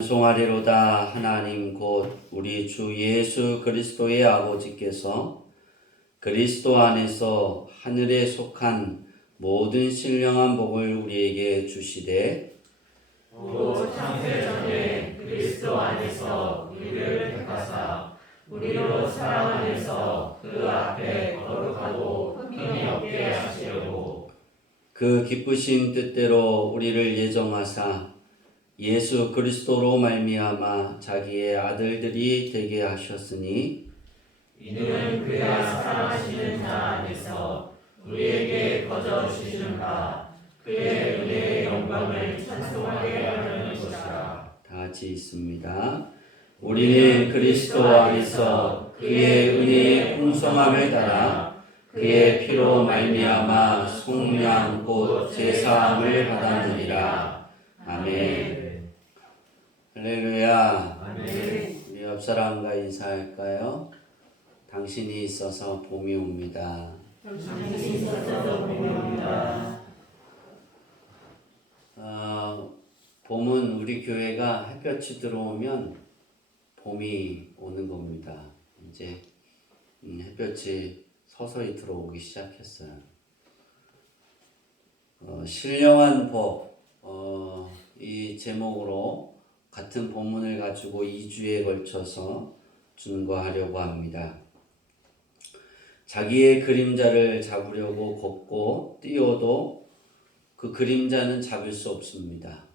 찬송하리로다. 하나님 곧 우리 주 예수 그리스도의 아버지께서 그리스도 안에서 하늘에 속한 모든 신령한 복을 우리에게 주시되 또 창세전에 그리스도 안에서 우리를 택하사 우리로 사랑 안에서 그 앞에 거룩하고 흠이 없게 하시려고 그 기쁘신 뜻대로 우리를 예정하사 예수 그리스도로 말미암아 자기의 아들들이 되게 하셨으니 이는 그가 사랑하시는 자 안에서 우리에게 거저 주시는 바 그의 은혜의 영광을 찬송하게 하려는 것이라. 다 같이 있습니다. 우리는 그리스도 안에서 그의 은혜의 풍성함을 따라 그의 피로 말미암아 속량 곧 제사함을 받았느니라. 아멘. 할렐루야. 아멘. 우리 옆 사람과 인사할까요? 당신이 있어서 봄이 옵니다. 당신이 있어서 봄이 옵니다. 봄은 우리 교회가 햇볕이 들어오면 봄이 오는 겁니다. 이제 햇볕이 서서히 들어오기 시작했어요. 신령한 복, 이 제목으로 같은 본문을 가지고 2주에 걸쳐서 준거하려고 합니다. 자기의 그림자를 잡으려고 걷고 뛰어도 그 그림자는 잡을 수 없습니다.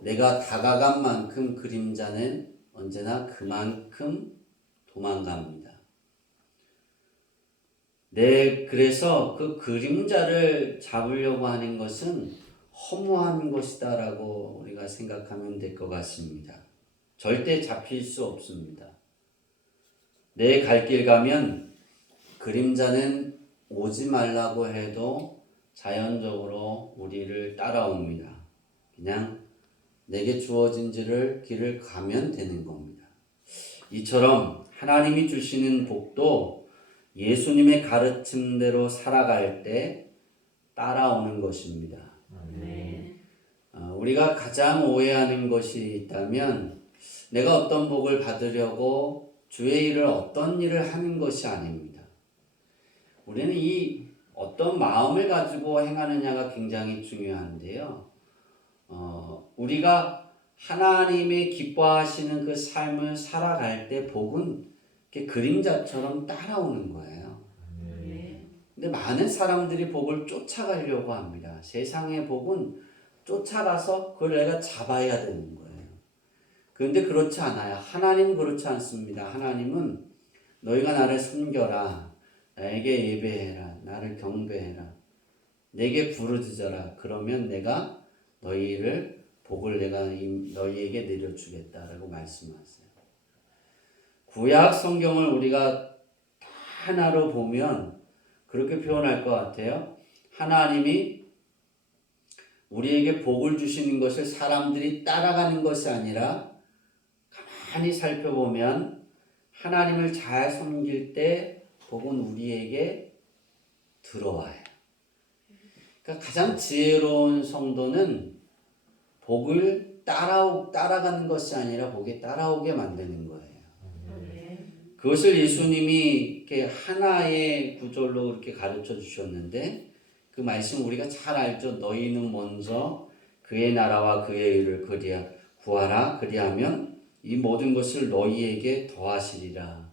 내가 다가간 만큼 그림자는 언제나 그만큼 도망갑니다. 그래서 그 그림자를 잡으려고 하는 것은 허무한 것이다라고 우리가 생각하면 될 것 같습니다. 절대 잡힐 수 없습니다. 내 갈 길 가면 그림자는 오지 말라고 해도 자연적으로 우리를 따라옵니다. 그냥 내게 주어진 길을 가면 되는 겁니다. 이처럼 하나님이 주시는 복도 예수님의 가르침대로 살아갈 때 따라오는 것입니다. 우리가 가장 오해하는 것이 있다면 내가 어떤 복을 받으려고 주의 일을 어떤 일을 하는 것이 아닙니다. 우리는 이 어떤 마음을 가지고 행하느냐가 굉장히 중요한데요. 우리가 하나님의 기뻐하시는 그 삶을 살아갈 때 복은 이렇게 그림자처럼 따라오는 거예요. 근데 많은 사람들이 복을 쫓아가려고 합니다. 세상의 복은 쫓아가서 그걸 내가 잡아야 되는 거예요. 그런데 그렇지 않아요. 하나님은 그렇지 않습니다. 하나님은 너희가 나를 숨겨라. 나에게 예배해라. 나를 경배해라. 내게 부르짖어라. 그러면 내가 복을 내가 너희에게 내려주겠다라고 말씀하세요. 구약 성경을 우리가 하나로 보면 그렇게 표현할 것 같아요. 하나님이 우리에게 복을 주시는 것을 사람들이 따라가는 것이 아니라 가만히 살펴보면 하나님을 잘 섬길 때 복은 우리에게 들어와요. 그러니까 가장 지혜로운 성도는 복을 따라가는 것이 아니라 복에 따라오게 만드는 거예요. 그것을 예수님이 이렇게 하나의 구절로 이렇게 가르쳐 주셨는데 그 말씀 우리가 잘 알죠. 너희는 먼저 그의 나라와 그의 의를 구하라. 그리하면 이 모든 것을 너희에게 더하시리라.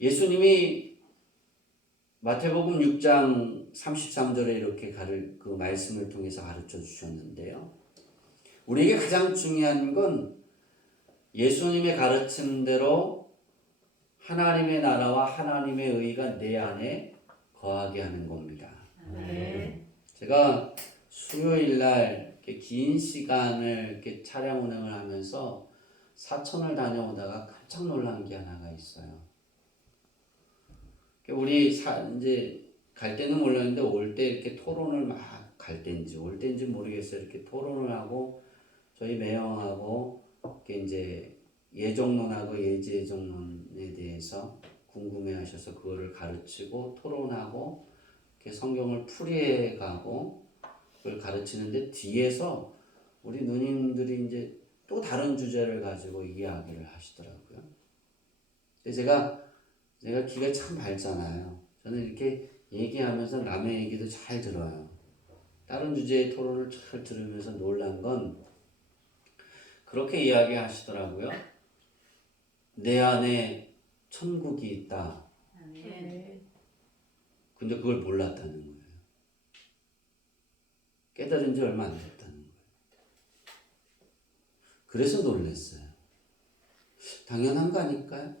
예수님이 마태복음 6장 33절에 이렇게 그 말씀을 통해서 가르쳐 주셨는데요. 우리에게 가장 중요한 건 예수님의 가르침대로 하나님의 나라와 하나님의 의가 내 안에 거하게 하는 겁니다. 제가 수요일 날 이렇게 긴 시간을 이렇게 차량 운행을 하면서 사천을 다녀오다가 깜짝 놀란 게 하나가 있어요. 우리 이제 갈 때는 몰랐는데 올 때 이렇게 토론을 막 갈 때인지 올 때인지 모르겠어요. 이렇게 토론을 하고 저희 매형하고 이렇게 이제 예정론하고 예지예정론에 대해서 궁금해하셔서 그거를 가르치고 토론하고 이렇게 성경을 풀이해가고 그걸 가르치는데 뒤에서 우리 누님들이 이제 또 다른 주제를 가지고 이야기를 하시더라고요. 근데 제가 귀가 참 밝잖아요. 저는 이렇게 얘기하면서 남의 얘기도 잘 들어요. 다른 주제의 토론을 잘 들으면서 놀란 건 그렇게 이야기하시더라고요. 내 안에 천국이 있다. 근데 그걸 몰랐다는 거예요. 깨달은 지 얼마 안 됐다는 거예요. 그래서 놀랐어요. 당연한 거 아닐까요?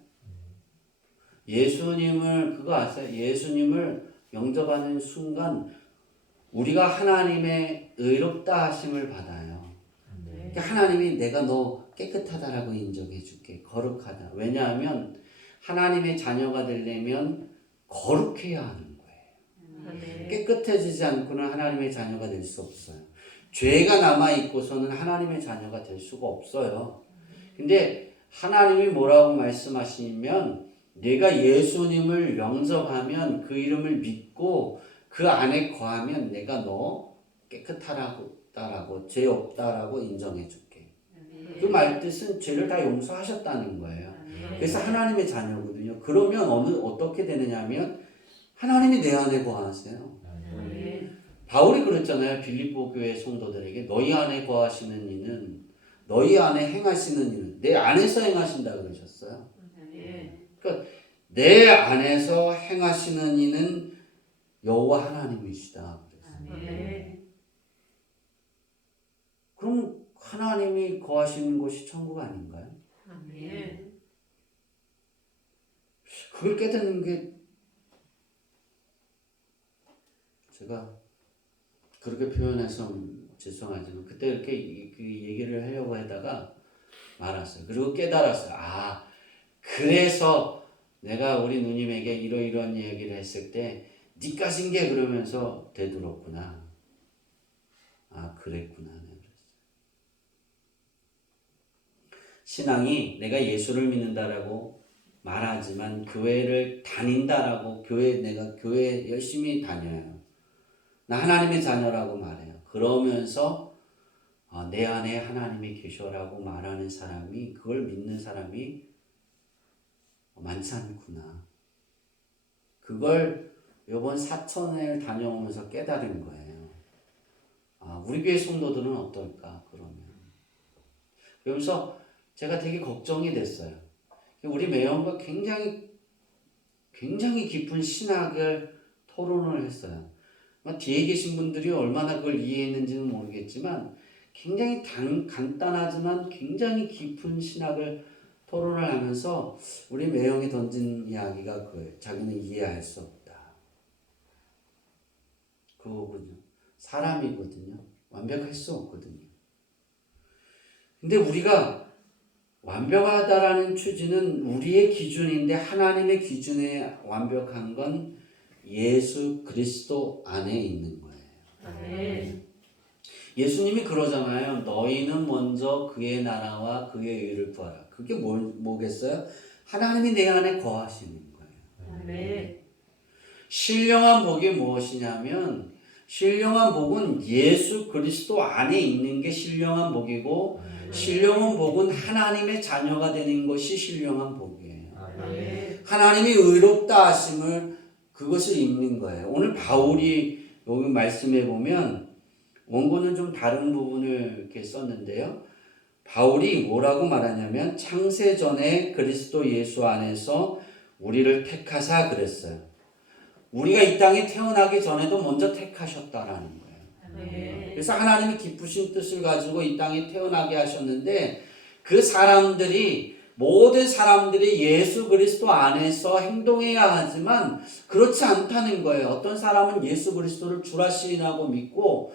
예수님을 그거 아세요? 예수님을 영접하는 순간 우리가 하나님의 의롭다 하심을 받아요. 그러니까 하나님이 내가 너 깨끗하다라고 인정해 줄게. 거룩하다. 왜냐하면 하나님의 자녀가 되려면 거룩해야 하는 거예요. 깨끗해지지 않고는 하나님의 자녀가 될 수 없어요. 죄가 남아있고서는 하나님의 자녀가 될 수가 없어요. 근데 하나님이 뭐라고 말씀하시냐면 내가 예수님을 영접하면 그 이름을 믿고 그 안에 거하면 내가 너 깨끗하다라고 죄 없다라고 인정해 줄게. 그 말 뜻은 죄를 다 용서하셨다는 거예요. 그래서 하나님의 자녀거든요. 그러면 어떻게 되느냐면 하나님이 내 안에 거하세요. 바울이 그랬잖아요. 빌립보 교회 성도들에게 너희 안에 거하시는 이는 너희 안에 행하시는 이는 내 안에서 행하신다 그러셨어요. 그러니까 내 안에서 행하시는 이는 여호와 하나님이시다 그랬어요. 그럼 하나님이 거하시는 곳이 천국 아닌가요? 그걸 깨닫는 게 제가 그렇게 표현해서 죄송하지만 그때 이렇게 그 얘기를 하려고 하다가 말았어요. 그리고 깨달았어요. 아, 그래서 내가 우리 누님에게 이러이러한 얘기를 했을 때 니까진 게 그러면서 되돌았구나. 아, 그랬구나. 신앙이 내가 예수를 믿는다라고 말하지만 교회를 다닌다라고 내가 교회 열심히 다녀요. 나 하나님의 자녀라고 말해요. 그러면서 내 안에 하나님이 계셔라고 말하는 사람이 그걸 믿는 사람이 많지 않구나. 그걸 이번 사천을 다녀오면서 깨달은 거예요. 우리 교회 성도들은 어떨까 그러면. 그러면서 제가 되게 걱정이 됐어요. 우리 매형과 굉장히 깊은 신학을 토론을 했어요. 뒤에 계신 분들이 얼마나 그걸 이해했는지는 모르겠지만 굉장히 간단하지만 굉장히 깊은 신학을 토론을 하면서 우리 매형이 던진 이야기가 그거예요. 자기는 이해할 수 없다. 그거군요. 사람이거든요. 완벽할 수 없거든요. 근데 우리가 완벽하다라는 취지는 우리의 기준인데 하나님의 기준에 완벽한 건 예수 그리스도 안에 있는 거예요. 예수님이 그러잖아요. 너희는 먼저 그의 나라와 그의 의를 구하라. 그게 뭐겠어요? 하나님이 내 안에 거하시는 거예요. 신령한 복이 무엇이냐면 신령한 복은 예수 그리스도 안에 있는 게 신령한 복이고 신령한 복은 하나님의 자녀가 되는 것이 신령한 복이에요. 하나님이 의롭다 하심을 그것을 입는 거예요. 오늘 바울이 여기 말씀해 보면 원고는 좀 다른 부분을 이렇게 썼는데요. 바울이 뭐라고 말하냐면 창세 전에 그리스도 예수 안에서 우리를 택하사 그랬어요. 우리가 이 땅에 태어나기 전에도 먼저 택하셨다라는 거예요. 그래서 하나님이 기쁘신 뜻을 가지고 이 땅에 태어나게 하셨는데 그 모든 사람들이 예수 그리스도 안에서 행동해야 하지만 그렇지 않다는 거예요. 어떤 사람은 예수 그리스도를 주라 시인하고 믿고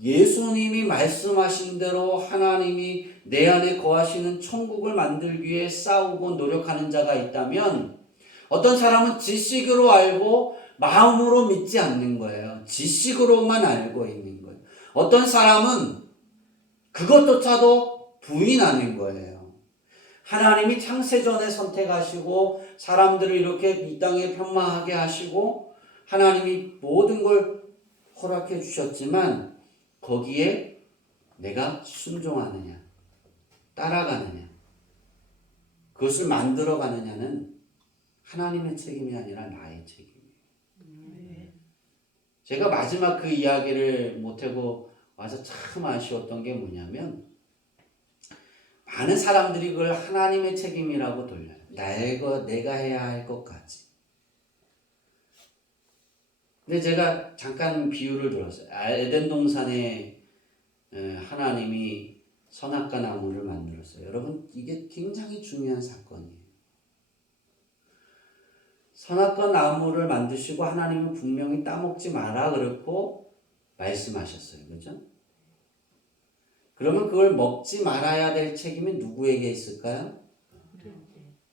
예수님이 말씀하신 대로 하나님이 내 안에 거하시는 천국을 만들기 위해 싸우고 노력하는 자가 있다면 어떤 사람은 지식으로 알고 마음으로 믿지 않는 거예요. 지식으로만 알고 있는 거예요. 어떤 사람은 그것조차도 부인하는 거예요. 하나님이 창세전에 선택하시고 사람들을 이렇게 이 땅에 편마하게 하시고 하나님이 모든 걸 허락해 주셨지만 거기에 내가 순종하느냐, 따라가느냐, 그것을 만들어가느냐는 하나님의 책임이 아니라 나의 책임이에요. 제가 마지막 그 이야기를 못하고 와서 참 아쉬웠던 게 뭐냐면 많은 사람들이 그걸 하나님의 책임이라고 돌려요. 내가 해야 할 것까지. 근데 제가 잠깐 비유를 들었어요. 에덴 동산에 하나님이 선악과 나무를 만들었어요. 여러분, 이게 굉장히 중요한 사건이에요. 선악과 나무를 만드시고 하나님은 분명히 따먹지 마라 그렇고 말씀하셨어요. 그렇죠? 그러면 그걸 먹지 말아야 될 책임이 누구에게 있을까요?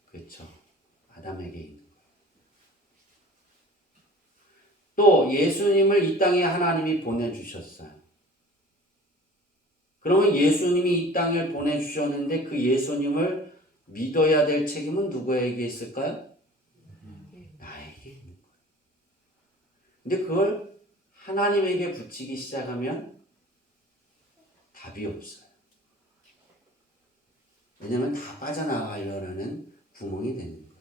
그렇죠. 아담에게 있는 거예요. 또 예수님을 이 땅에 하나님이 보내주셨어요. 그러면 예수님이 이 땅에 보내주셨는데 그 예수님을 믿어야 될 책임은 누구에게 있을까요? 나에게 있는 거예요. 근데 그걸 하나님에게 붙이기 시작하면 답이 없어요. 왜냐하면 다 빠져나가려는 구멍이 되는 거예요.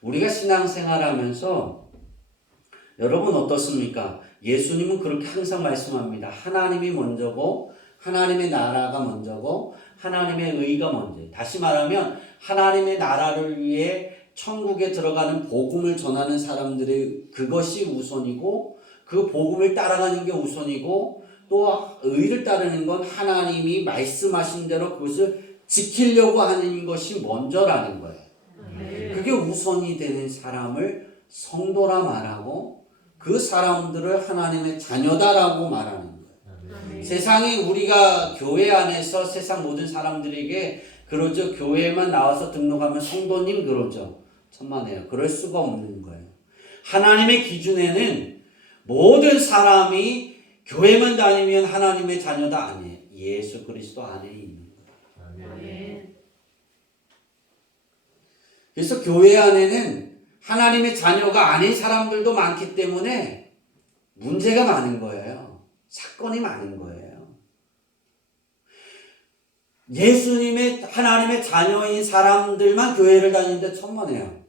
우리가 신앙생활하면서 여러분 어떻습니까? 예수님은 그렇게 항상 말씀합니다. 하나님이 먼저고 하나님의 나라가 먼저고 하나님의 의가 먼저예요. 다시 말하면 하나님의 나라를 위해 천국에 들어가는 복음을 전하는 사람들의 그것이 우선이고 그 복음을 따라가는 게 우선이고 또 의를 따르는 건 하나님이 말씀하신 대로 그것을 지키려고 하는 것이 먼저라는 거예요. 그게 우선이 되는 사람을 성도라 말하고 그 사람들을 하나님의 자녀다라고 말하는 거예요. 세상에 우리가 교회 안에서 세상 모든 사람들에게 그러죠. 교회에만 나와서 등록하면 성도님 그러죠. 천만에요. 그럴 수가 없는 거예요. 하나님의 기준에는 모든 사람이 교회만 다니면 하나님의 자녀다 아니에요. 예수 그리스도 안에 있는 거예요. 그래서 교회 안에는 하나님의 자녀가 아닌 사람들도 많기 때문에 문제가 많은 거예요. 사건이 많은 거예요. 예수님의 하나님의 자녀인 사람들만 교회를 다니는데 천만에요.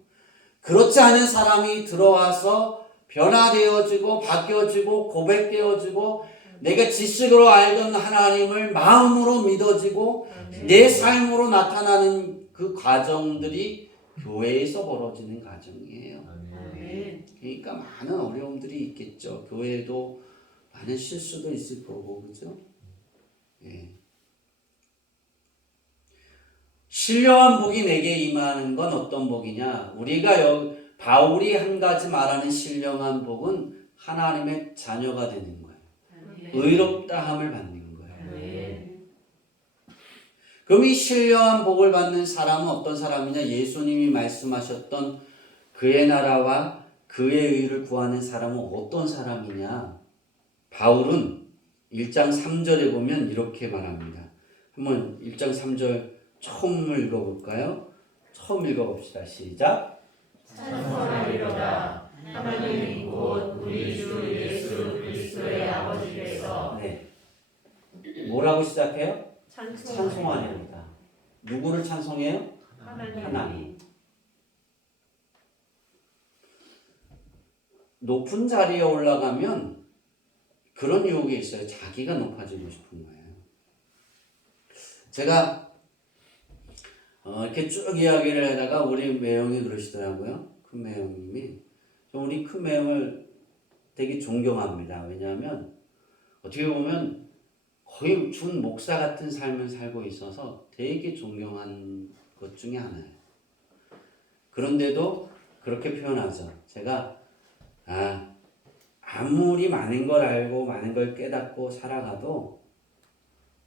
그렇지 않은 사람이 들어와서 변화되어지고 바뀌어지고 고백되어지고 내가 지식으로 알던 하나님을 마음으로 믿어지고 내 삶으로 나타나는 그 과정들이 교회에서 벌어지는 과정이에요. 그러니까 많은 어려움들이 있겠죠. 교회도 많은 실수도 있을 거고, 그죠? 예. 신령한 복이 내게 임하는 건 어떤 복이냐? 우리가 바울이 한 가지 말하는 신령한 복은 하나님의 자녀가 되는 거예요. 의롭다함을 받는 거예요. 그럼 이 신령한 복을 받는 사람은 어떤 사람이냐? 예수님이 말씀하셨던 그의 나라와 그의 의를 구하는 사람은 어떤 사람이냐? 바울은 1장 3절에 보면 이렇게 말합니다. 한번 1장 3절 처음을 읽어볼까요? 처음 읽어봅시다. 시작. 찬송하리로다. 하나님 곧 우리 주 예수 그리스도의 아버지께서. 네. 뭐라고 시작해요? 찬송하리로다. 찬송하리로다. 누구를 찬송해요? 하나님. 높은 자리에 올라가면 그런 유혹이 있어요. 자기가 높아지고 싶은 거예요. 제가 이렇게 쭉 이야기를 하다가 우리 매형이 그러시더라고요. 큰 매형님이. 우리 큰 매형을 되게 존경합니다. 왜냐하면 어떻게 보면 거의 준 목사 같은 삶을 살고 있어서 되게 존경한 것 중에 하나예요. 그런데도 그렇게 표현하죠. 제가 아무리 많은 걸 알고 많은 걸 깨닫고 살아가도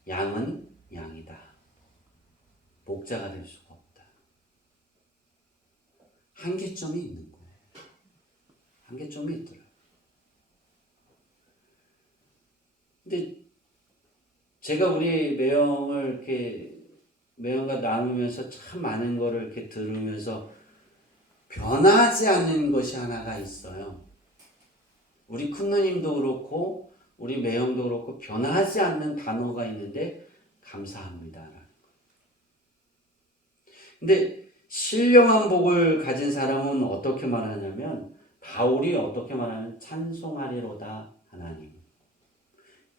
양은 양이다. 목자가 될 수가 없다. 한계점이 있는 거예요. 한계점이 있더라고요. 근데 제가 우리 매형을 이렇게 매형과 나누면서 참 많은 거를 이렇게 들으면서 변하지 않는 것이 하나가 있어요. 우리 큰 누님도 그렇고 우리 매형도 그렇고 변하지 않는 단어가 있는데 감사합니다라는 거. 근데 신령한 복을 가진 사람은 어떻게 말하냐면 바울이 어떻게 말하냐면 찬송하리로다 하나님.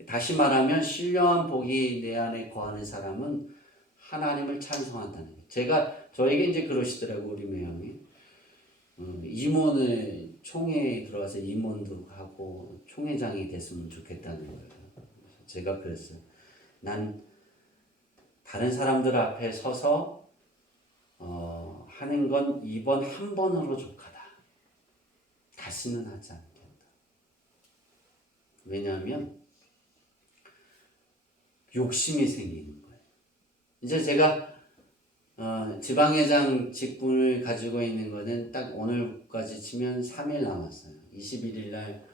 다시 말하면 신령한 복이 내 안에 거하는 사람은 하나님을 찬송한다는 거예요. 저에게 이제 그러시더라고 우리 매형이. 임원을 총회에 들어와서 임원도 하고 총회장이 됐으면 좋겠다는 거예요. 제가 그랬어요. 난 다른 사람들 앞에 서서 하는 건 이번 한 번으로 족하다. 다시는 하지 않겠다. 왜냐하면 욕심이 생기는 거예요. 이제 제가 지방회장 직분을 가지고 있는 거는 딱 오늘까지 치면 3일 남았어요. 21일 날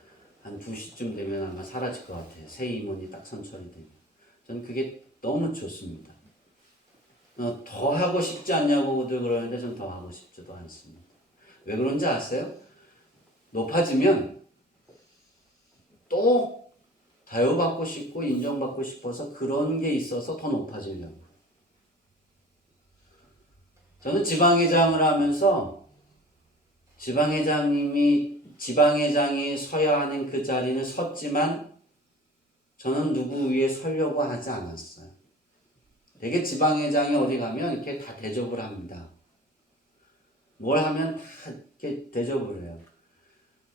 한 2시쯤 되면 아마 사라질 것 같아요. 새 임원이 딱 선출이 되면. 저는 그게 너무 좋습니다. 더 하고 싶지 않냐고들 그러는데 저는 더 하고 싶지도 않습니다. 왜 그런지 아세요? 높아지면 또 대우받고 싶고 인정받고 싶어서 그런 게 있어서 더 높아지려고. 저는 지방회장을 하면서 지방회장이 서야 하는 그 자리는 섰지만 저는 누구 위에 서려고 하지 않았어요. 되게 지방회장이 어디 가면 이렇게 다 대접을 합니다. 뭘 하면 다 이렇게 대접을 해요.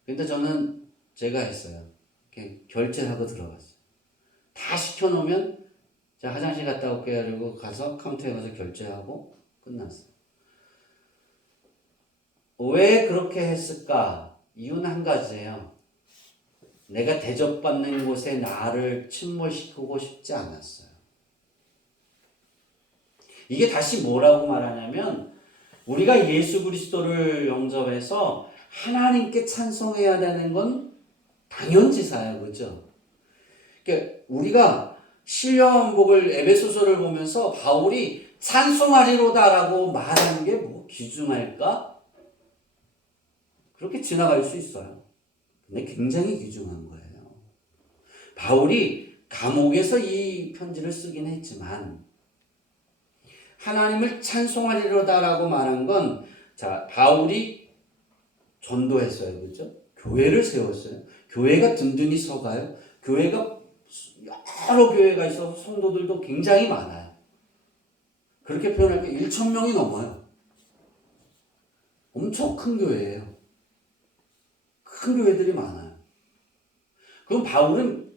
근데 저는 제가 했어요. 이렇게 결제하고 들어갔어요. 다 시켜놓으면 제가 화장실 갔다 올게요. 그리고 가서 카운터에 가서 결제하고 끝났어요. 왜 그렇게 했을까? 이유는 한 가지예요. 내가 대접받는 곳에 나를 침몰시키고 싶지 않았어요. 이게 다시 뭐라고 말하냐면 우리가 예수 그리스도를 영접해서 하나님께 찬송해야 되는 건 당연지사예요. 그렇죠? 그러니까 우리가 신령한 복을 에베소서를 보면서 바울이 찬송하리로다라고 말하는 게 뭐 귀중할까? 그렇게 지나갈 수 있어요. 근데 굉장히 귀중한 거예요. 바울이 감옥에서 이 편지를 쓰긴 했지만 하나님을 찬송하리로다라고 말한 건 바울이 전도했어요. 그렇죠? 교회를 세웠어요. 교회가 든든히 서가요. 교회가 여러 교회가 있어서 성도들도 굉장히 많아요. 그렇게 표현하면 1,000명이 넘어요. 엄청 큰 교회예요. 큰 교회들이 많아요. 그럼 바울은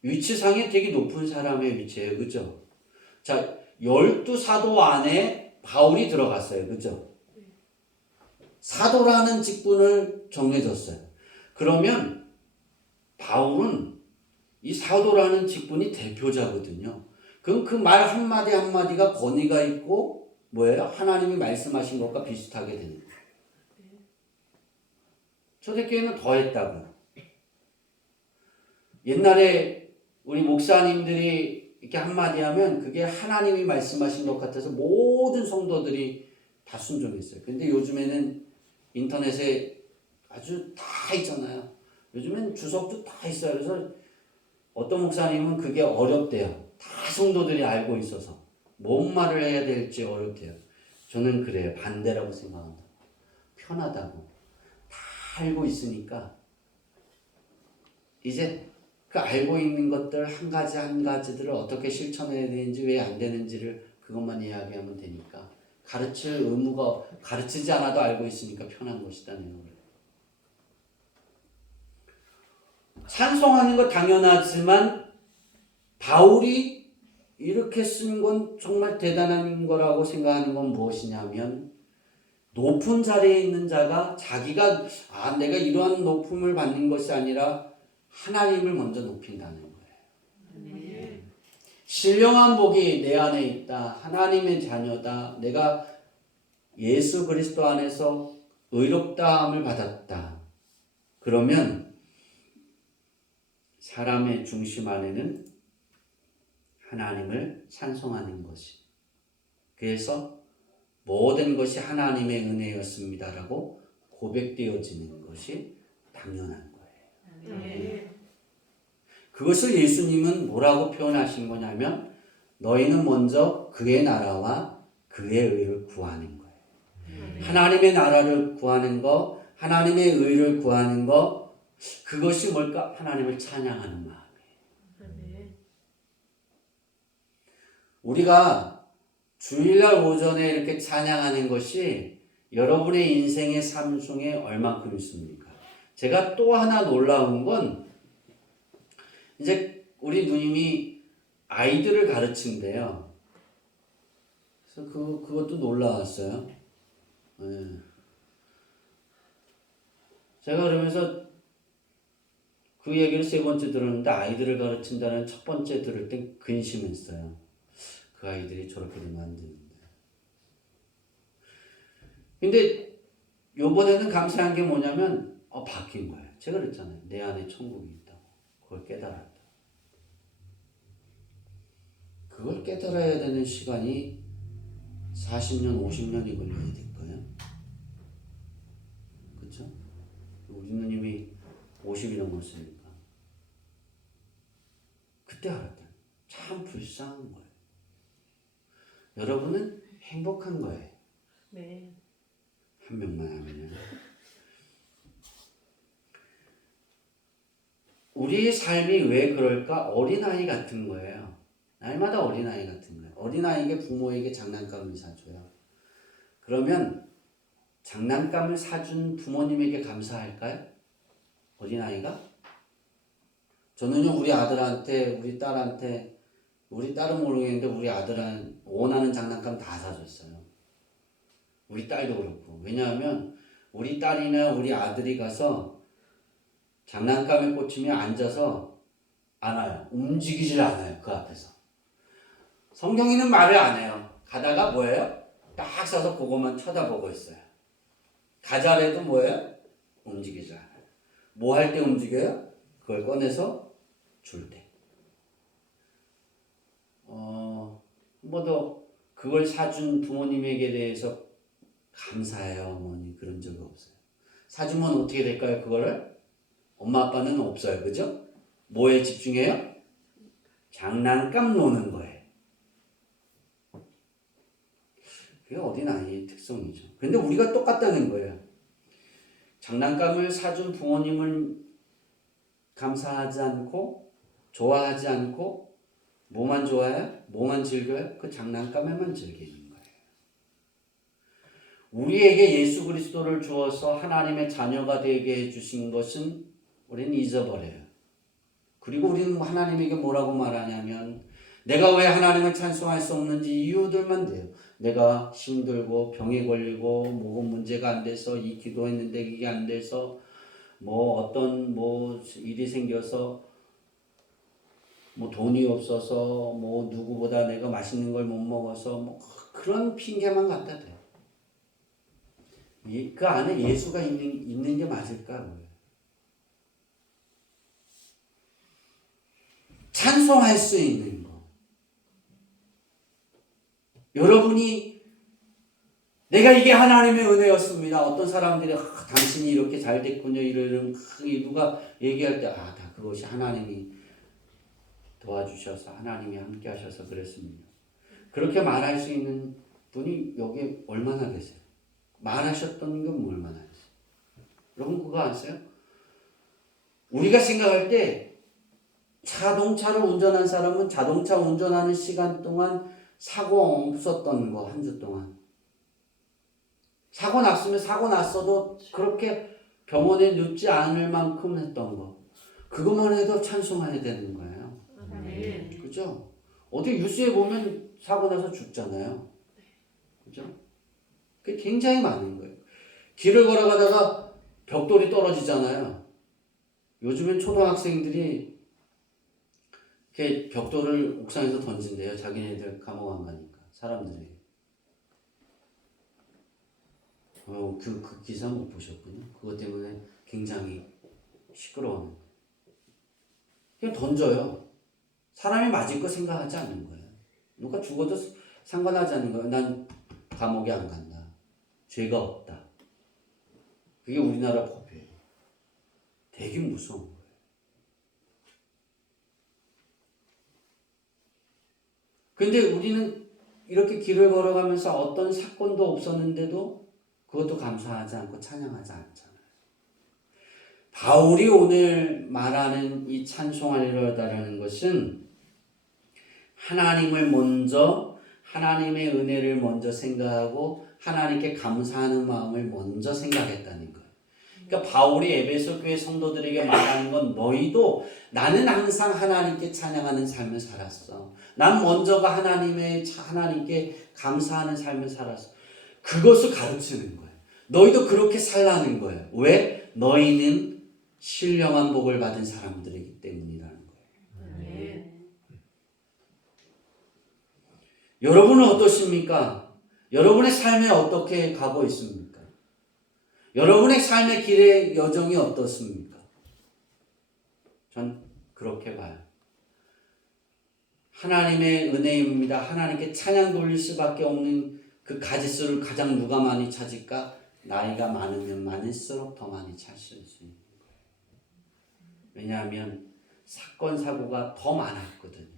위치상에 되게 높은 사람의 위치예요. 그죠? 자, 12사도 안에 바울이 들어갔어요. 그죠? 사도라는 직분을 정해졌어요. 그러면 바울은 이 사도라는 직분이 대표자거든요. 그럼 그 말 한마디 한마디가 권위가 있고 뭐예요? 하나님이 말씀하신 것과 비슷하게 되는 거예요. 초대교회는 더 했다고요. 옛날에 우리 목사님들이 이렇게 한마디 하면 그게 하나님이 말씀하신 것 같아서 모든 성도들이 다 순종했어요. 근데 요즘에는 인터넷에 아주 다 있잖아요. 요즘엔 주석도 다 있어요. 그래서 어떤 목사님은 그게 어렵대요. 다 성도들이 알고 있어서 뭔 말을 해야 될지 어렵대요. 저는 그래요. 반대라고 생각합니다. 편하다고. 다 알고 있으니까 이제 그 알고 있는 것들 한 가지 한 가지들을 어떻게 실천해야 되는지 왜 안 되는지를 그것만 이야기하면 되니까 가르칠 의무가 가르치지 않아도 알고 있으니까 편한 것이다. 찬송하는 거 당연하지만 바울이 이렇게 쓴 건 정말 대단한 거라고 생각하는 건 무엇이냐면 높은 자리에 있는 자가 자기가 내가 이러한 높음을 받는 것이 아니라 하나님을 먼저 높인다는 거예요. 신령한 복이 내 안에 있다. 하나님의 자녀다. 내가 예수 그리스도 안에서 의롭다함을 받았다. 그러면 사람의 중심 안에는 하나님을 찬송하는 것이. 그래서 모든 것이 하나님의 은혜였습니다라고 고백되어지는 것이 당연한 거예요. 그것을 예수님은 뭐라고 표현하신 거냐면 너희는 먼저 그의 나라와 그의 의를 구하는 거예요. 하나님의 나라를 구하는 거, 하나님의 의를 구하는 거, 그것이 뭘까? 하나님을 찬양하는 마음이에요. 우리가 주일날 오전에 이렇게 찬양하는 것이 여러분의 인생의 삶 중에 얼마큼 있습니까? 제가 또 하나 놀라운 건 이제 우리 누님이 아이들을 가르친대요. 그래서 그것도 놀라웠어요. 네. 제가 그러면서 그 얘기를 세 번째 들었는데 아이들을 가르친다는 첫 번째 들을 땐 근심했어요. 그 아이들이 저렇게 되면 안 되는데. 근데 요번에는 감사한 게 뭐냐면 바뀐 거예요. 제가 그랬잖아요. 내 안에 천국이 있다고. 그걸 깨달았다. 그걸 깨달아야 되는 시간이 40년, 50년이 걸려야 될 거예요. 그렇죠? 우리 누님이 50이 넘었으니까. 그때 알았다. 참 불쌍한 거예요. 여러분은 행복한 거예요. 네. 한 명만 하면요. 우리의 삶이 왜 그럴까? 어린아이 같은 거예요. 날마다 어린아이 같은 거예요. 어린아이에게 부모에게 장난감을 사줘요. 그러면 장난감을 사준 부모님에게 감사할까요? 어린아이가? 저는요, 우리 아들한테, 우리 딸한테, 우리 딸은 모르겠는데 우리 아들은 원하는 장난감 다 사줬어요. 우리 딸도 그렇고. 왜냐하면 우리 딸이나 우리 아들이 가서 장난감에 꽂히면 앉아서 안 와요. 움직이질 않아요. 그 앞에서. 성경이는 말을 안 해요. 가다가 뭐예요? 딱 서서 그것만 쳐다보고 있어요. 가자래도 뭐예요? 움직이질 않아요. 뭐 할 때 움직여요? 그걸 꺼내서 줄 때. 한 번도 그걸 사준 부모님에게 대해서 감사해요, 어머니. 그런 적이 없어요. 사주면 어떻게 될까요, 그거를? 엄마, 아빠는 없어요. 그죠? 뭐에 집중해요? 장난감 노는 거예요. 그게 어린아이의 특성이죠. 근데 우리가 똑같다는 거예요. 장난감을 사준 부모님을 감사하지 않고, 좋아하지 않고, 뭐만 좋아해요? 뭐만 즐겨요? 그 장난감에만 즐기는 거예요. 우리에게 예수 그리스도를 주어서 하나님의 자녀가 되게 해주신 것은 우리는 잊어버려요. 그리고 우리는 하나님에게 뭐라고 말하냐면 내가 왜 하나님을 찬송할 수 없는지 이유들만 돼요. 내가 힘들고 병에 걸리고 뭐 문제가 안 돼서 이 기도했는데 이게 안 돼서 뭐 어떤 뭐 일이 생겨서 뭐 돈이 없어서 뭐 누구보다 내가 맛있는 걸 못 먹어서 뭐 그런 핑계만 갖다 대요. 그 안에 예수가 있는 게 맞을까? 찬송할 수 있는 거. 여러분이 내가 이게 하나님의 은혜였습니다. 어떤 사람들이 당신이 이렇게 잘 됐군요. 이러면 누가 얘기할 때 다 그것이 하나님이 도와주셔서 하나님이 함께 하셔서 그랬습니다. 그렇게 말할 수 있는 분이 여기 얼마나 계세요? 말하셨던 건 얼마나 계세요? 여러분 그거 아세요? 우리가 생각할 때 자동차를 운전한 사람은 자동차 운전하는 시간 동안 사고 없었던 거 한 주 동안. 사고 났으면 사고 났어도 그렇게 병원에 눕지 않을 만큼 했던 거. 그것만 해도 찬송해야 되는 거예요. 그죠? 어떻게 뉴스에 보면 사고 나서 죽잖아요. 그죠? 그게 굉장히 많은 거예요. 길을 걸어가다가 벽돌이 떨어지잖아요. 요즘엔 초등학생들이 이렇게 벽돌을 옥상에서 던진대요. 자기네들 감옥 안 가니까. 사람들이. 그 기사 못 보셨군요. 그것 때문에 굉장히 시끄러워요. 그냥 던져요. 사람이 맞을 거 생각하지 않는 거예요. 누가 죽어도 상관하지 않는 거예요. 난 감옥에 안 간다. 죄가 없다. 그게 우리나라 법이에요. 되게 무서운 거예요. 근데 우리는 이렇게 길을 걸어가면서 어떤 사건도 없었는데도 그것도 감사하지 않고 찬양하지 않잖아요. 바울이 오늘 말하는 이 찬송하리로다라는 것은 하나님을 먼저, 하나님의 은혜를 먼저 생각하고 하나님께 감사하는 마음을 먼저 생각했다는 거예요. 그러니까 바울이 에베소 교회 성도들에게 말하는 건 너희도 나는 항상 하나님께 찬양하는 삶을 살았어. 난 먼저가 하나님께 감사하는 삶을 살았어. 그것을 가르치는 거예요. 너희도 그렇게 살라는 거예요. 왜? 너희는 신령한 복을 받은 사람들이기 때문이라는 거예요. 네. 여러분은 어떠십니까? 여러분의 삶에 어떻게 가고 있습니까? 여러분의 삶의 길의 여정이 어떻습니까? 전 그렇게 봐요. 하나님의 은혜입니다. 하나님께 찬양 돌릴 수밖에 없는 그 가지수를 가장 누가 많이 찾을까? 나이가 많으면 많을수록 더 많이 찾을 수 있는 거예요. 왜냐하면 사건 사고가 더 많았거든요.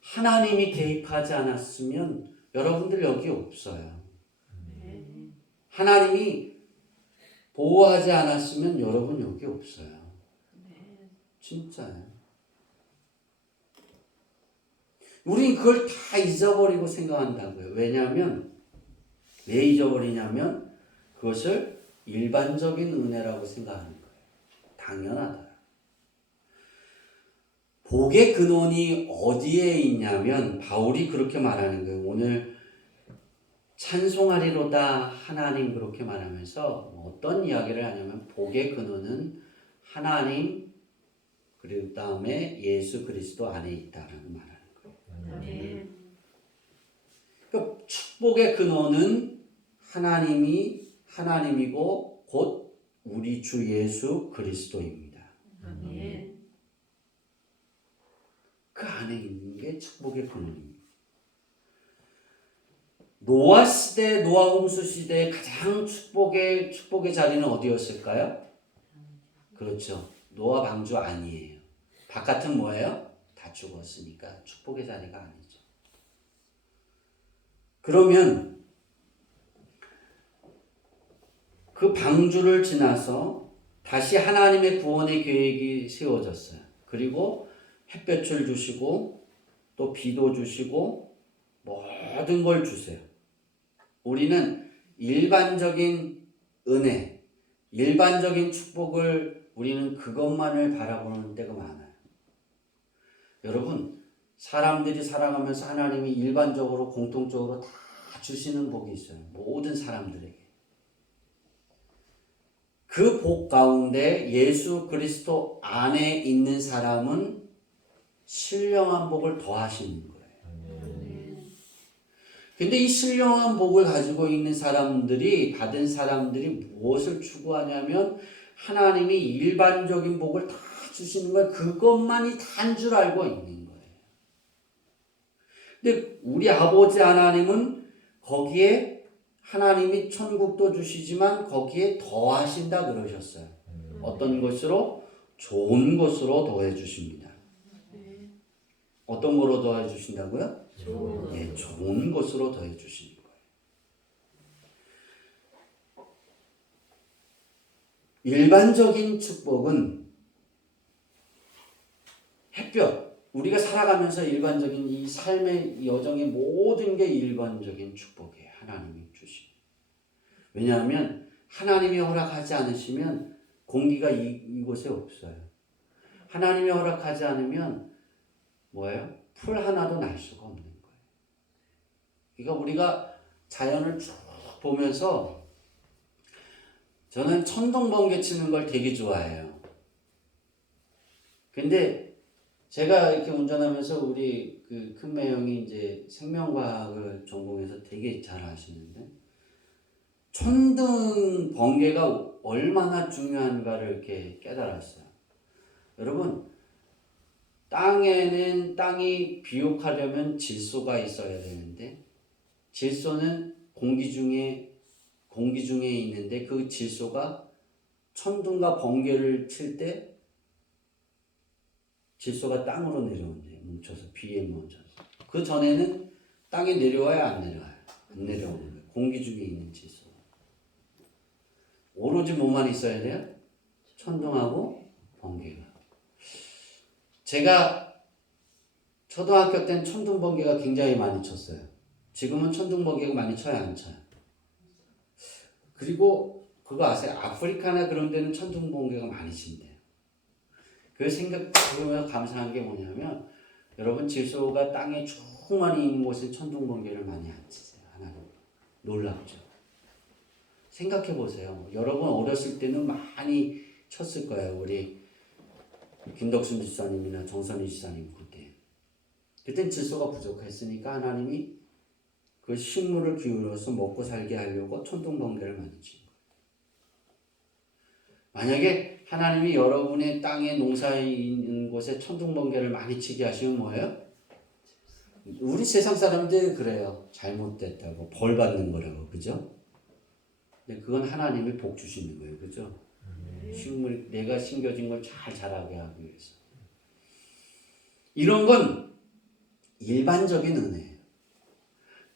하나님이 개입하지 않았으면 여러분들 여기 없어요. 하나님이 보호하지 않았으면 여러분 여기 없어요. 진짜요. 우린 그걸 다 잊어버리고 생각한다고요. 왜냐하면 왜 잊어버리냐면 그것을 일반적인 은혜라고 생각하는 거예요. 당연하다. 복의 근원이 어디에 있냐면 바울이 그렇게 말하는 거예요. 오늘 찬송하리로다 하나님 그렇게 말하면서 어떤 이야기를 하냐면 복의 근원은 하나님 그리고 다음에 예수 그리스도 안에 있다라는 말하는 거예요. 네. 그러니까 축복의 근원은 하나님이고 곧 우리 주 예수 그리스도입니다. 네. 그 안에 있는 게 축복의 근원입니다. 노아 시대, 노아 홍수 시대의 가장 축복의 자리는 어디였을까요? 그렇죠. 노아 방주 아니에요. 바깥은 뭐예요? 다 죽었으니까 축복의 자리가 아니죠. 그러면 그 방주를 지나서 다시 하나님의 구원의 계획이 세워졌어요. 그리고 햇볕을 주시고 또 비도 주시고 모든 걸 주세요. 우리는 일반적인 은혜, 일반적인 축복을 우리는 그것만을 바라보는 때가 많아요. 여러분, 사람들이 살아가면서 하나님이 일반적으로 공통적으로 다 주시는 복이 있어요. 모든 사람들에게. 그 복 가운데 예수 그리스도 안에 있는 사람은 신령한 복을 더하시는 거예요. 근데 이 신령한 복을 가지고 있는 받은 사람들이 무엇을 추구하냐면 하나님이 일반적인 복을 다 주시는 걸 그것만이 다인 줄 알고 있는 거예요. 근데 우리 아버지 하나님은 거기에 하나님이 천국도 주시지만 거기에 더하신다 그러셨어요. 어떤 것으로? 좋은 것으로 더해 주십니다. 어떤 거로 더해 주신다고요? 네, 좋은 것으로 더해 주시는 거예요. 일반적인 축복은 햇볕, 우리가 살아가면서 일반적인 이 삶의 여정의 모든 게 일반적인 축복이에요. 하나님이 주신. 왜냐하면 하나님이 허락하지 않으시면 공기가 이곳에 없어요. 하나님이 허락하지 않으면 뭐예요? 풀 하나도 날 수가 없는 거예요. 그러니까 우리가 자연을 쭉 보면서 저는 천둥번개 치는 걸 되게 좋아해요. 근데 제가 이렇게 운전하면서 우리 그 큰매 형이 이제 생명과학을 전공해서 되게 잘 아시는데 천둥 번개가 얼마나 중요한가를 이렇게 깨달았어요. 여러분, 땅이 비옥하려면 질소가 있어야 되는데 질소는 공기 중에 있는데 그 질소가 천둥과 번개를 칠 때 질소가 땅으로 내려오네. 뭉쳐서 비에 묻혀서. 그 전에는 땅에 내려와요, 안 내려와요? 안 내려오는 거예요. 공기 중에 있는 질소. 오로지 뭐만 있어야 돼요? 천둥하고 번개가. 제가 초등학교 때는 천둥 번개가 굉장히 많이 쳤어요. 지금은 천둥 번개가 많이 쳐요, 안 쳐요? 그리고 그거 아세요? 아프리카나 그런 데는 천둥 번개가 많이 친대요. 그 생각해보면 감사한 게 뭐냐면 여러분 질소가 땅에 쭉 많이 있는 곳에 천둥 번개를 많이 안 치세요. 하나님. 놀랍죠? 생각해 보세요. 여러분 어렸을 때는 많이 쳤을 거예요. 우리 김덕순 집사님이나 정선희 집사님 그때. 그땐 질소가 부족했으니까 하나님이 그 식물을 기울여서 먹고 살게 하려고 천둥 번개를 많이 친 거예요. 만약에 하나님이 여러분의 땅에 농사에 있는 곳에 천둥 번개를 많이 치게 하시면 뭐예요? 우리 세상 사람들이 그래요. 잘못됐다고 벌 받는 거라고, 그죠? 근데 그건 하나님이 복 주시는 거예요, 그죠? 식물이 내가 심겨진 걸 잘 자라게 하기 위해서. 이런 건 일반적인 은혜예요.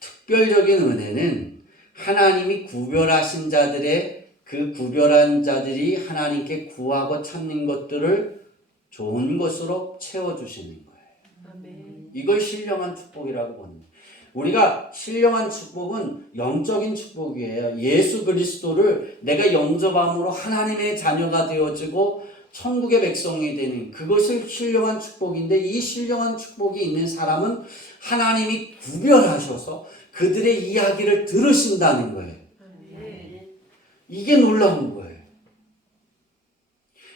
특별적인 은혜는 하나님이 구별하신 자들의 그 구별한 자들이 하나님께 구하고 찾는 것들을 좋은 것으로 채워주시는 거예요. 아멘. 이걸 신령한 축복이라고 보는 거예요. 우리가 신령한 축복은 영적인 축복이에요. 예수 그리스도를 내가 영접함으로 하나님의 자녀가 되어지고 천국의 백성이 되는 그것을 신령한 축복인데 이 신령한 축복이 있는 사람은 하나님이 구별하셔서 그들의 이야기를 들으신다는 거예요. 아멘. 이게 놀라운 거예요.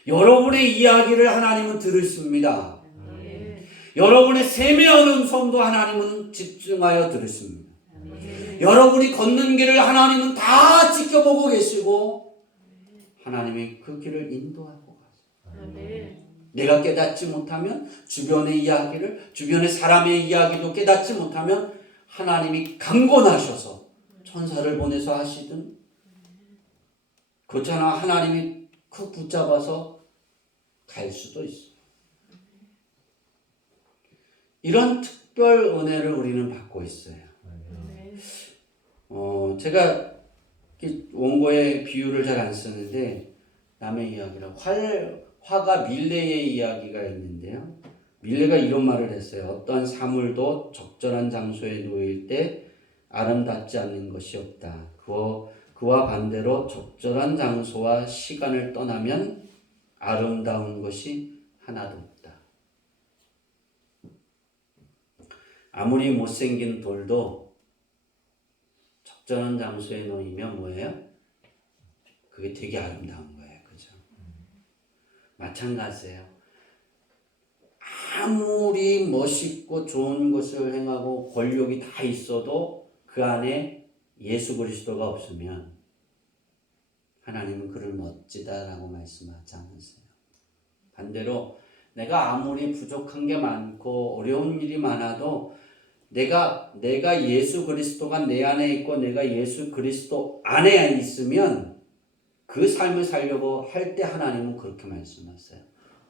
여러분의 이야기를 하나님은 들으십니다. 아멘. 여러분의 세미한 음성도 하나님은 집중하여 들으십니다. 아멘. 여러분이 걷는 길을 하나님은 다 지켜보고 계시고 하나님이 그 길을 인도하고 가세요. 아멘. 내가 깨닫지 못하면 주변의 이야기를 주변의 사람의 이야기도 깨닫지 못하면 하나님이 강권하셔서 천사를 보내서 하시든 그렇잖아 하나님이 그 붙잡아서 갈 수도 있어. 이런 특별 은혜를 우리는 받고 있어요. 아멘. 제가 원고에 비유를 잘 안 쓰는데 남의 이야기라 화가 밀레의 이야기가 있는데요. 밀레가 이런 말을 했어요. 어떠한 사물도 적절한 장소에 놓일 때 아름답지 않는 것이 없다. 그와 반대로 적절한 장소와 시간을 떠나면 아름다운 것이 하나도 없다. 아무리 못생긴 돌도 적절한 장소에 놓이면 뭐예요? 그게 되게 아름다운 거예요. 그죠? 마찬가지예요. 아무리 멋있고 좋은 것을 행하고 권력이 다 있어도 그 안에 예수 그리스도가 없으면 하나님은 그를 멋지다라고 말씀하지 않으세요. 반대로 내가 아무리 부족한 게 많고 어려운 일이 많아도 내가 예수 그리스도가 내 안에 있고 내가 예수 그리스도 안에 있으면 그 삶을 살려고 할 때 하나님은 그렇게 말씀하세요.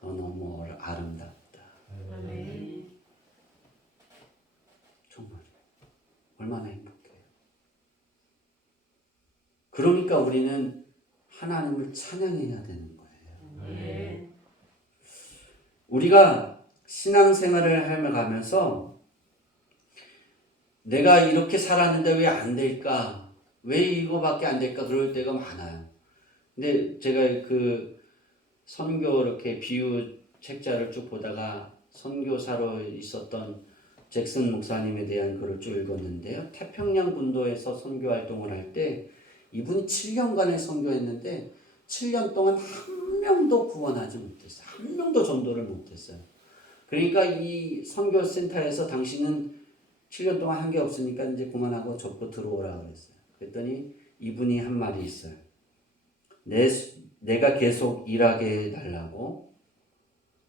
너 너무 아름답다. 아멘. 정말 얼마나 행복해요. 그러니까 우리는 하나님을 찬양해야 되는 거예요. 아멘. 우리가 신앙생활을 하면서 내가 이렇게 살았는데 왜 안 될까? 왜 이거밖에 안 될까? 그럴 때가 많아요. 근데 제가 그 선교 이렇게 비유 책자를 쭉 보다가 선교사로 있었던 잭슨 목사님에 대한 글을 쭉 읽었는데요. 태평양 군도에서 선교 활동을 할 때 이분이 7년간을 선교했는데 7년 동안 한 명도 구원하지 못했어요. 한 명도 전도를 못했어요. 그러니까 이 선교센터에서 당신은 7년 동안 한 게 없으니까 이제 그만하고 접고 들어오라 그랬어요. 그랬더니 이분이 한 말이 있어요. 내가 계속 일하게 해달라고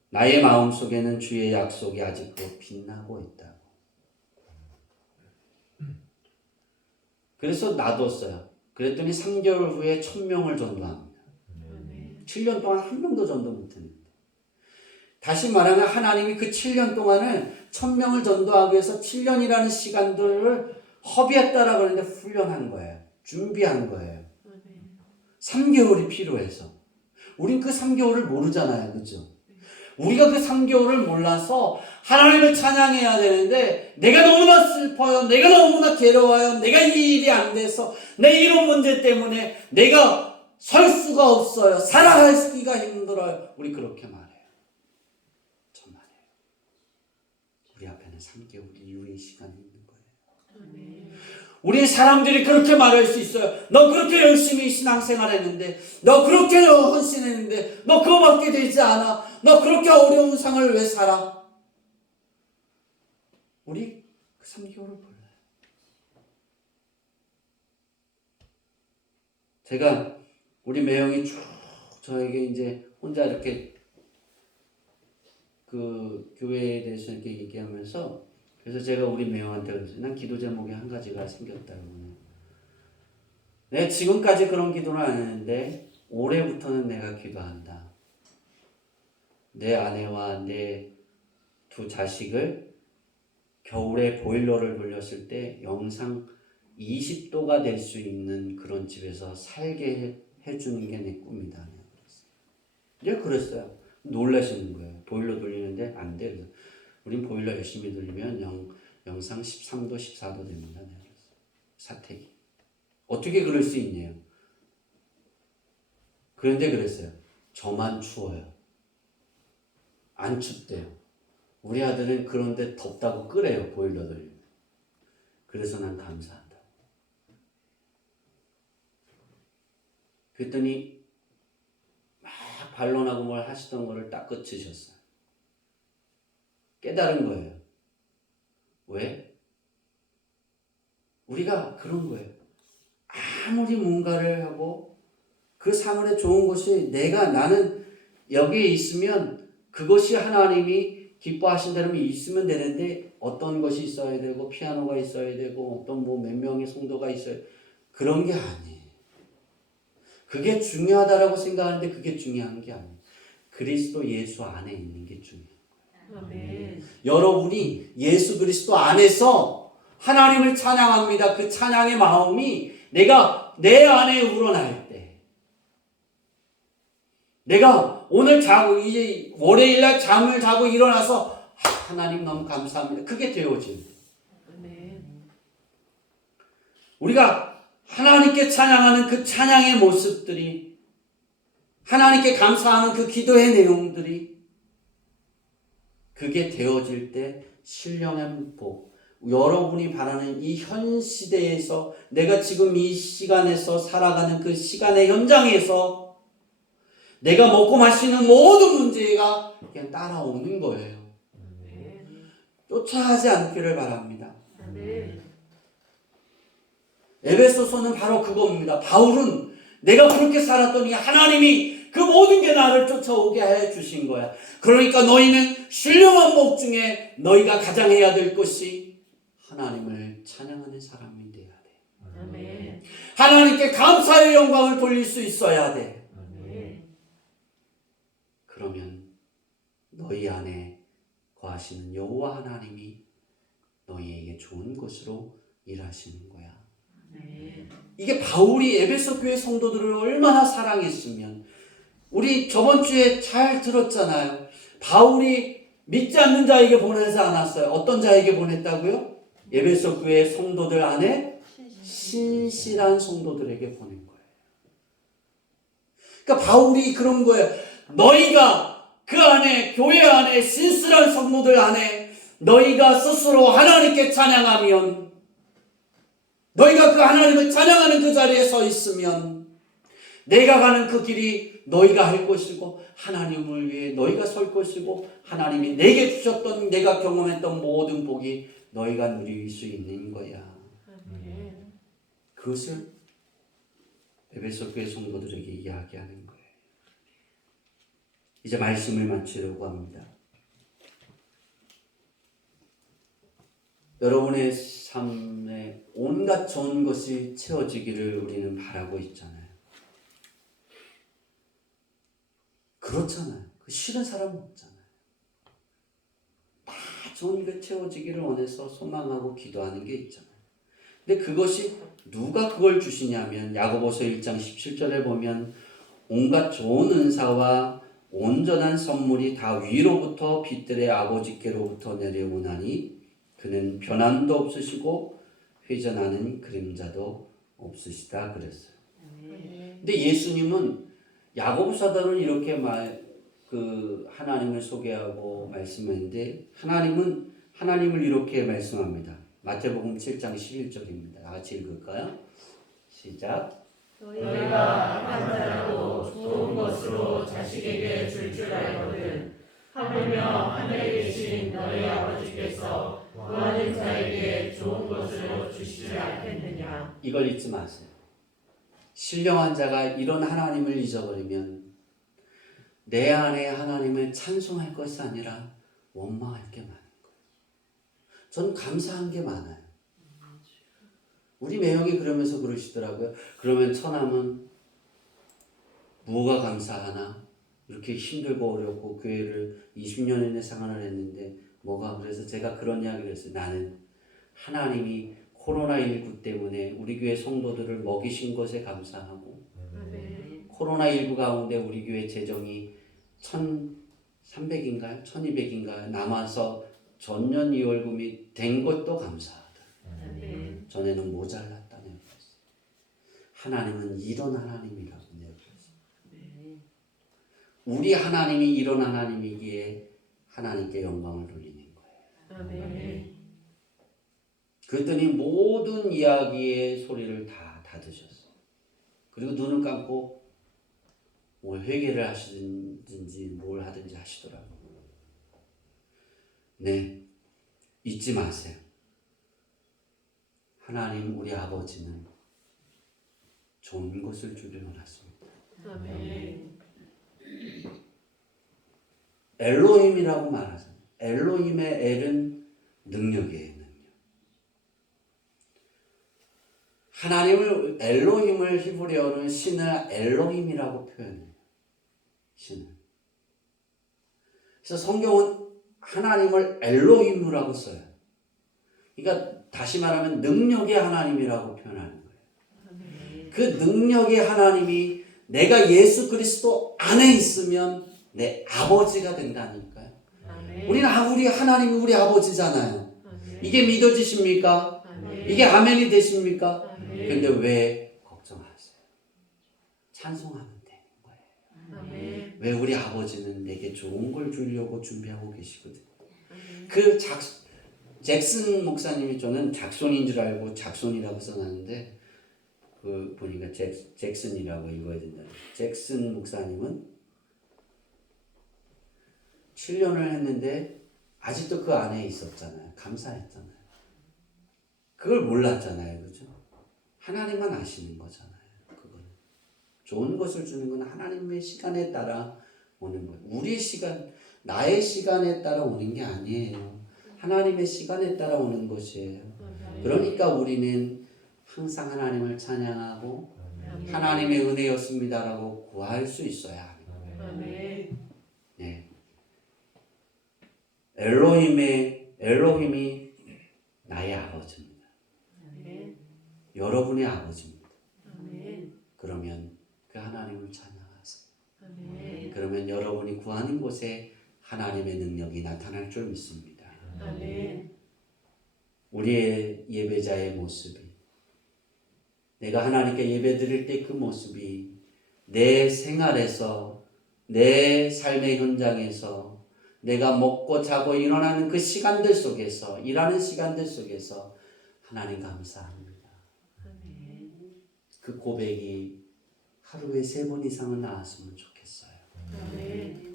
나의 마음속에는 주의 약속이 아직도 빛나고 있다고. 그래서 놔뒀어요. 그랬더니 3개월 후에 1000명을 전도합니다. 7년 동안 한 명도 전도 못했는데 다시 말하면 하나님이 그 7년 동안을 1000명을 전도하기 위해서 7년이라는 시간들을 허비했다라고 그러는데 훈련한 거예요. 준비한 거예요. 3개월이 필요해서. 우린 그 3개월을 모르잖아요. 그죠? 우리가 그 3개월을 몰라서 하나님을 찬양해야 되는데 내가 너무나 슬퍼요. 내가 너무나 괴로워요. 내가 이 일이 안 돼서 내 이런 문제 때문에 내가 설 수가 없어요. 살아가기가 힘들어요. 우리 그렇게 말해요. 천만에요. 우리 앞에는 3개월 이후의 시간이 있는 거예요. 우리 사람들이 그렇게 말할 수 있어요. 너 그렇게 열심히 신앙생활 했는데, 너 그렇게 헌신했는데, 너 그거밖에 되지 않아. 너 그렇게 어려운 상을 왜 살아? 우리 그 3개월을 몰라요. 제가 우리 매형이 쭉 저에게 이제 혼자 이렇게 그 교회에 대해서 이렇게 얘기하면서, 그래서 제가 우리 매형한테 그랬어요. 난 기도 제목이 한 가지가 생겼다고. 내가 지금까지 그런 기도는 안 했는데 올해부터는 내가 기도한다. 내 아내와 내 두 자식을 겨울에 보일러를 돌렸을 때 영상 20도가 될 수 있는 그런 집에서 살게 해주는 게 내 꿈이다. 내가 그랬어요. 놀라시는 거예요. 보일러 돌리는데 안 돼. 그래서 우린 보일러 열심히 돌리면 영상 13도, 14도 됩니다. 내가 그랬어요. 사택이. 어떻게 그럴 수 있냐요. 그런데 그랬어요. 저만 추워요. 안 춥대요. 우리 아들은 그런데 덥다고 끄래요. 보일러 돌리면. 그래서 난 감사한다. 그랬더니 막 반론하고 뭘 하시던 거를 딱 끝으셨어요. 깨달은 거예요. 왜? 우리가 그런 거예요. 아무리 뭔가를 하고 그 사물에 좋은 것이 나는 여기에 있으면 그것이 하나님이 기뻐하신다면 있으면 되는데 어떤 것이 있어야 되고 피아노가 있어야 되고 어떤 뭐 몇 명의 성도가 있어야 그런 게 아니에요. 그게 중요하다라고 생각하는데 그게 중요한 게 아니에요. 그리스도 예수 안에 있는 게 중요해요. 아멘. 여러분이 예수 그리스도 안에서 하나님을 찬양합니다. 그 찬양의 마음이 내가 내 안에 우러날 때 내가 오늘 자고 이제 월요일날 잠을 자고 일어나서 하나님 너무 감사합니다. 그게 되어진 아멘. 우리가 하나님께 찬양하는 그 찬양의 모습들이 하나님께 감사하는 그 기도의 내용들이 그게 되어질 때 신령한 복 여러분이 바라는 이 현 시대에서 내가 지금 이 시간에서 살아가는 그 시간의 현장에서 내가 먹고 마시는 모든 문제가 그냥 따라오는 거예요. 쫓아가지 않기를 바랍니다. 아멘. 에베소서는 바로 그겁니다. 바울은 내가 그렇게 살았더니 하나님이 그 모든 게 나를 쫓아오게 해 주신 거야. 그러니까 너희는 신령한 복 중에 너희가 가장 해야 될 것이 하나님을 찬양하는 사람이 돼야 돼. 아멘. 하나님께 감사의 영광을 돌릴 수 있어야 돼. 그러면 너희 안에 거하시는 여호와 하나님이 너희에게 좋은 것으로 일하시는 거야. 이게 바울이 에베소 교회 성도들을 얼마나 사랑했으면 우리 저번 주에 잘 들었잖아요. 바울이 믿지 않는 자에게 보내지 않았어요. 어떤 자에게 보냈다고요? 에베소 교회 성도들 안에 신실한 성도들에게 보낸 거예요. 그러니까 바울이 그런 거예요. 너희가 그 안에 교회 안에 신실한 성도들 안에 너희가 스스로 하나님께 찬양하면 너희가 그 하나님을 찬양하는 그 자리에 서 있으면 내가 가는 그 길이 너희가 할 것이고 하나님을 위해 너희가 설 것이고 하나님이 내게 주셨던 내가 경험했던 모든 복이 너희가 누릴 수 있는 거야. 그것을 에베소 교회 성도들에게 이야기하는 거예요. 이제 말씀을 마치려고 합니다. 여러분의 삶에 온갖 좋은 것이 채워지기를 우리는 바라고 있잖아요. 그렇잖아요. 그 싫은 사람은 없잖아요. 좋은 채워지기를 원해서 소망하고 기도하는 게 있잖아요. 근데 그것이 누가 그걸 주시냐면 야고보서 1장 17절에 보면 온갖 좋은 은사와 온전한 선물이 다 위로부터 빛들의 아버지께로부터 내려오나니 그는 변함도 없으시고 회전하는 그림자도 없으시다 그랬어요. 근데 예수님은 야고보 사도는 이렇게 하나님을 소개하고 말씀했는데 하나님을 이렇게 말씀합니다. 마태복음 7장 11절입니다. 다 같이 읽을까요? 시작. 너희가 악한 자라도 좋은 것으로 자식에게 줄 알거든 하물며 하늘에 계신 너희 아버지께서 구하는 자에게 좋은 것으로 주시지 않겠느냐. 이걸 잊지 마세요. 신령한 자가 이런 하나님을 잊어버리면 내 안에 하나님을 찬송할 것이 아니라 원망할 게 많은 거예요. 전 감사한 게 많아요. 우리 매형이 그러면서 그러시더라고요. 그러면 처남은 뭐가 감사하나? 이렇게 힘들고 어렵고 교회를 20년이나 생활을 했는데 뭐가, 그래서 제가 그런 이야기를 했어요. 나는 하나님이 코로나19 때문에 우리 교회 성도들을 먹이신 것에 감사하고 코로나19 가운데 우리 교회 재정이 1,300인가요? 1,200인가요? 남아서 전년 2월금이 된 것도 감사하다. 전에는 모자랐다 내버렸어요. 하나님은 이런 하나님이라고 내버렸어요. 우리 하나님이 이런 하나님이기에 하나님께 영광을 돌리는 거예요. 그랬더니 모든 이야기의 소리를 다 닫으셨어요. 그리고 눈을 감고 뭐 회개를 하시든지 뭘 하든지 하시더라고요. 네, 잊지 마세요. 하나님 우리 아버지는 좋은 것을 주길 원하십니다. 엘로힘이라고 말하잖아요. 엘로힘의 엘은 능력이에요. 능력. 하나님을 엘로힘을 히브리어는 신을 엘로힘이라고 표현해요. 신을. 그래서 성경은 하나님을 엘로힘이라고 써요. 그러니까 다시 말하면 능력의 하나님이라고 표현하는 거예요. 그 능력의 하나님이 내가 예수 그리스도 안에 있으면 내 아버지가 된다니까요. 우리 하나님이 우리 아버지잖아요. 이게 믿어지십니까? 이게 아멘이 되십니까? 근데 왜 걱정하세요? 찬송하면 되는 거예요. 왜 우리 아버지는 내게 좋은 걸 주려고 준비하고 계시거든요. 그 잭슨 목사님이, 저는 작손인 줄 알고 작손이라고 써놨는데 그 보니까 잭슨이라고 읽어야 된다. 잭슨 목사님은 7년을 했는데 아직도 그 안에 있었잖아요. 감사했잖아요. 그걸 몰랐잖아요. 그죠? 하나님만 아시는 거잖아요. 그건 좋은 것을 주는 건 하나님의 시간에 따라 오는 거예요. 우리의 시간, 나의 시간에 따라 오는 게 아니에요. 하나님의 시간에 따라 오는 것이에요. 그러니까 우리는 항상 하나님을 찬양하고 하나님의 은혜였습니다라고 구할 수 있어야 합니다. 네. 엘로힘이 나의 아버지입니다. 여러분의 아버지입니다. 그러면 그 하나님을 찬양하세요. 그러면 여러분이 구하는 곳에 하나님의 능력이 나타날 줄 믿습니다. 우리의 예배자의 모습이, 내가 하나님께 예배 드릴 때 그 모습이 내 생활에서, 내 삶의 현장에서, 내가 먹고 자고 일어나는 그 시간들 속에서, 일하는 시간들 속에서 하나님 감사합니다. 그 고백이 하루에 3번 이상은 나왔으면 좋겠어요.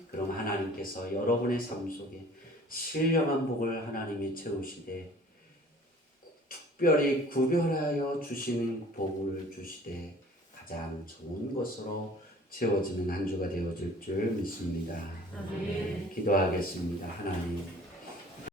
그럼 하나님께서 여러분의 삶 속에 신령한 복을 하나님이 채우시되 특별히 구별하여 주시는 복을 주시되 가장 좋은 것으로 채워지는 한 주가 되어질 줄 믿습니다. 기도하겠습니다. 하나님,